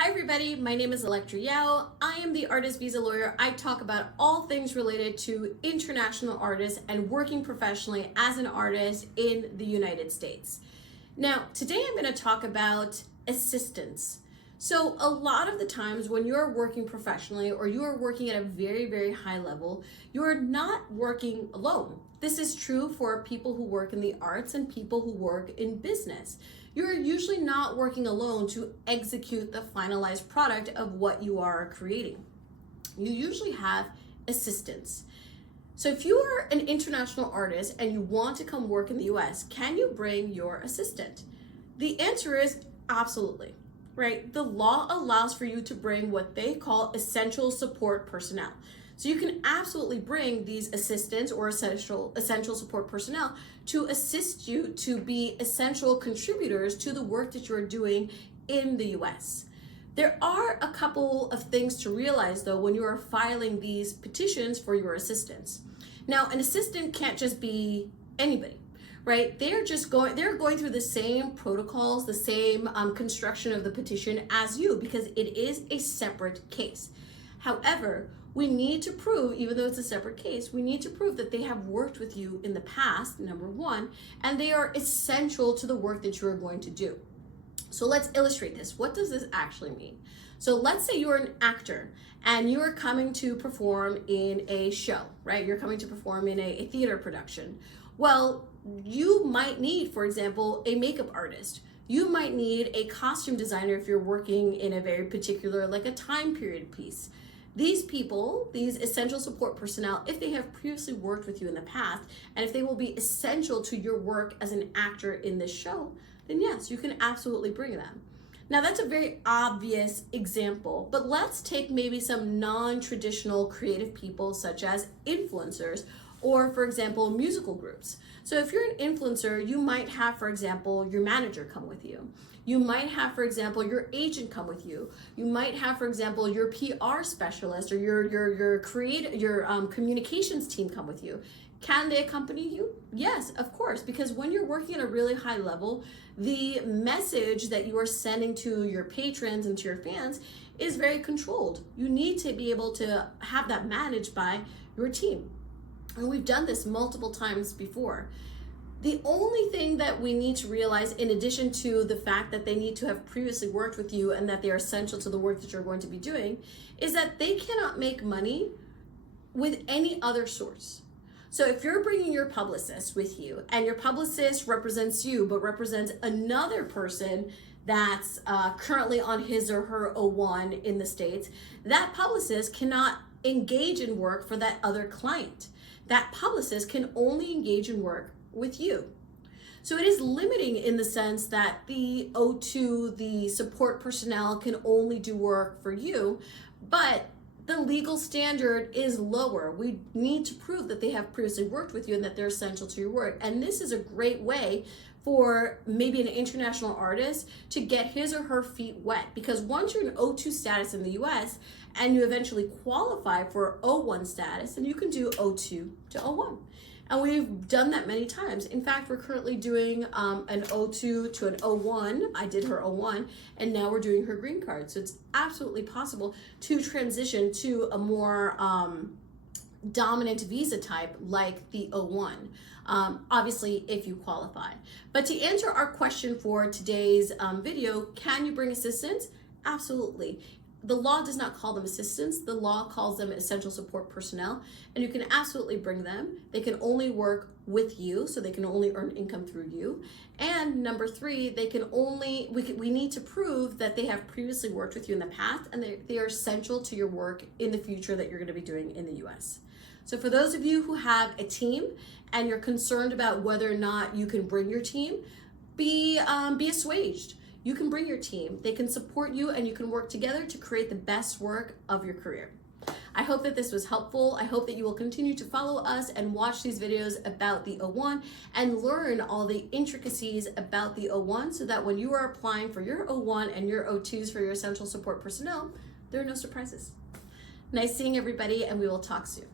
Hi everybody, my name is Elektra Yao. I am the artist visa lawyer. I talk about all things related to international artists and working professionally as an artist in the United States. Now, today I'm going to talk about assistance. So a lot of the times when you're working professionally or you are working at a very high level, you're not working alone. This is true for people who work in the arts and people who work in business. You're usually not working alone to execute the finalized product of what you are creating. You usually have assistants. So if you are an international artist and you want to come work in the US, can you bring your assistant? The answer is absolutely, right? The law allows for you to bring what they call essential support personnel. So you can absolutely bring these assistants or essential support personnel to assist you to be essential contributors to the work that you're doing in the US. There are a couple of things to realize though when you are filing these petitions for your assistants. Now, an assistant can't just be anybody, right? They're going through the same protocols, the same construction of the petition as you, because it is a separate case. However, we need to prove, even though it's a separate case, we need to prove that they have worked with you in the past, number one, and they are essential to the work that you are going to do. So let's illustrate this. What does this actually mean? So let's say you're an actor and you are coming to perform in a show, right? You're coming to perform in a theater production. Well, you might need, for example, a makeup artist. You might need a costume designer if you're working in a very particular, like a time period piece. These people, these essential support personnel, if they have previously worked with you in the past, and if they will be essential to your work as an actor in this show, then yes, you can absolutely bring them. Now that's a very obvious example, but let's take maybe some non-traditional creative people such as influencers or, for example, musical groups. So if you're an influencer, you might have, for example, your manager come with you. You might have, for example, your agent come with you. You might have, for example, your PR specialist or your communications team come with you. Can they accompany you? Yes, of course, because when you're working at a really high level, the message that you are sending to your patrons and to your fans is very controlled. You need to be able to have that managed by your team. And we've done this multiple times before. The only thing that we need to realize, in addition to the fact that they need to have previously worked with you and that they are essential to the work that you're going to be doing, is that they cannot make money with any other source. So if you're bringing your publicist with you and your publicist represents you but represents another person that's currently on his or her O-1 in the States, that publicist cannot engage in work for that other client. That publicist can only engage in work with you. So it is limiting in the sense that the O2, the support personnel, can only do work for you, but the legal standard is lower. We need to prove that they have previously worked with you and that they're essential to your work. And this is a great way for maybe an international artist to get his or her feet wet, because once you're in O2 status in the US and you eventually qualify for O1 status, then you can do O2 to O1. And we've done that many times. In fact, we're currently doing an O2 to an O1. I did her O1, and now we're doing her green card. So it's absolutely possible to transition to a more dominant visa type like the O1, obviously if you qualify. But to answer our question for today's video, can you bring assistants? Absolutely. The law does not call them assistants. The law calls them essential support personnel, and you can absolutely bring them. They can only work with you, so they can only earn income through you. And number three, we need to prove that they have previously worked with you in the past and they are essential to your work in the future that you're going to be doing in the US. So for those of you who have a team and you're concerned about whether or not you can bring your team, be assuaged. You can bring your team. They can support you and you can work together to create the best work of your career. I hope that this was helpful. I hope that you will continue to follow us and watch these videos about the O1 and learn all the intricacies about the O1 so that when you are applying for your O1 and your O2s for your essential support personnel, there are no surprises. Nice seeing everybody, and we will talk soon.